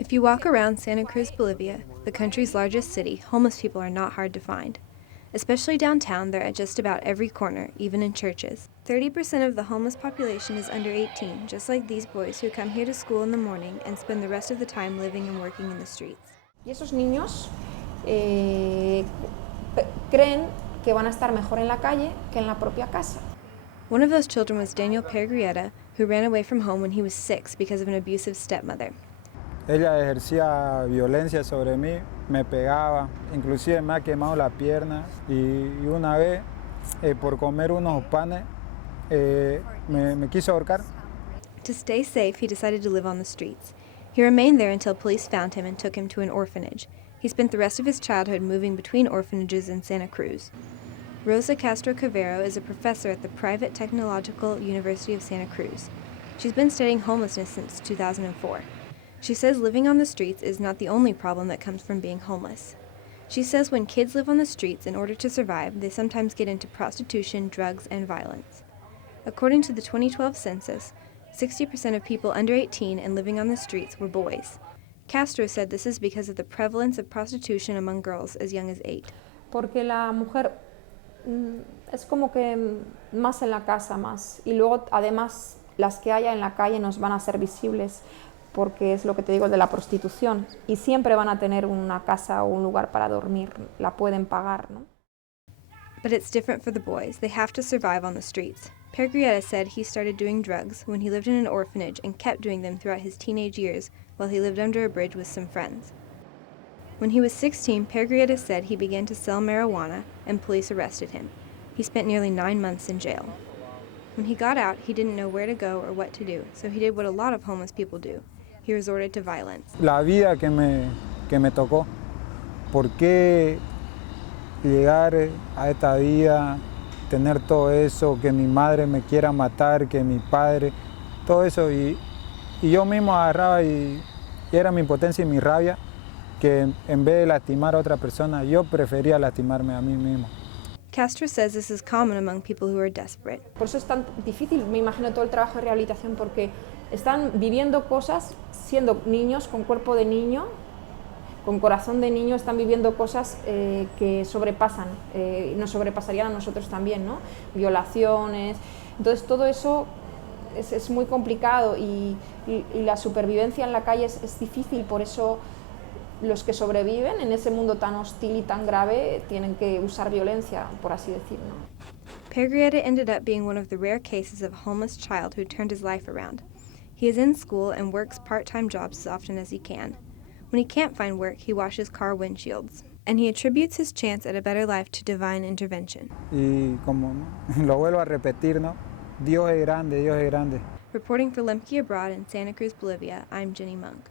If you walk around Santa Cruz, Bolivia, the country's largest city, homeless people are not hard to find. Especially downtown, they're at just about every corner, even in churches. 30% of the homeless population is under 18, just like these boys who come here to school in the morning and spend the rest of the time living and working in the streets. Y esos niños creen que van a estar mejor en la calle que en la propia casa. One of those children was Daniel Pergrieta, who ran away from home when he was 6 because of an abusive stepmother. Ella ejercía violencia sobre mí, me pegaba, inclusive me ha quemado la pierna y una vez por comer unos panes me quiso ahorcar. To stay safe, he decided to live on the streets. He remained there until police found him and took him to an orphanage. He spent the rest of his childhood moving between orphanages in Santa Cruz. Rosa Castro Cavero is a professor at the private Technological University of Santa Cruz. She's been studying homelessness since 2004. She says living on the streets is not the only problem that comes from being homeless. She says when kids live on the streets in order to survive, they sometimes get into prostitution, drugs, and violence. According to the 2012 census, 60% of people under 18 and living on the streets were boys. Castro said this is because of the prevalence of prostitution among girls as young as 8. Porque la mujer es como que más en la casa más, y luego además las que haya en la calle nos van a ser visibles porque es lo que te digo de la prostitución y siempre van a tener una casa o un lugar para dormir, la pueden pagar, ¿no? But it's different for the boys. They have to survive on the streets. Pergrieta said he started doing drugs when he lived in an orphanage and kept doing them throughout his teenage years while he lived under a bridge with some friends. When he was 16, Pergrieta said he began to sell marijuana and police arrested him. He spent nearly 9 months in jail. When he got out, he didn't know where to go or what to do, so he did what a lot of homeless people do. He resorted to violence. La vida que me tocó, ¿por qué llegar a esta vida, tener todo eso, que mi madre me quiera matar, que mi padre, todo eso, y yo mismo agarraba y era mi impotencia y mi rabia, que en vez de lastimar a otra persona, yo prefería lastimarme a mí mismo. Castro says this is common among people who are desperate. Por eso es tan difícil, me imagino, todo el trabajo de rehabilitación, porque están viviendo cosas, siendo niños, con cuerpo de niño, con corazón de niño, están viviendo cosas que sobrepasan, nos sobrepasarían a nosotros también, ¿no? Violaciones, entonces todo eso es muy complicado y la supervivencia en la calle es difícil, por eso los que sobreviven en ese mundo tan hostil y tan grave tienen que usar violencia, por así decirlo. Pergrieta ended up being one of the rare cases of a homeless child who turned his life around. He is in school and works part-time jobs as often as he can. When he can't find work, he washes car windshields. And he attributes his chance at a better life to divine intervention. Y como lo vuelvo a repetir, ¿no? Dios es grande, Dios es grande. Reporting for Lemke Abroad in Santa Cruz, Bolivia, I'm Jenny Monk.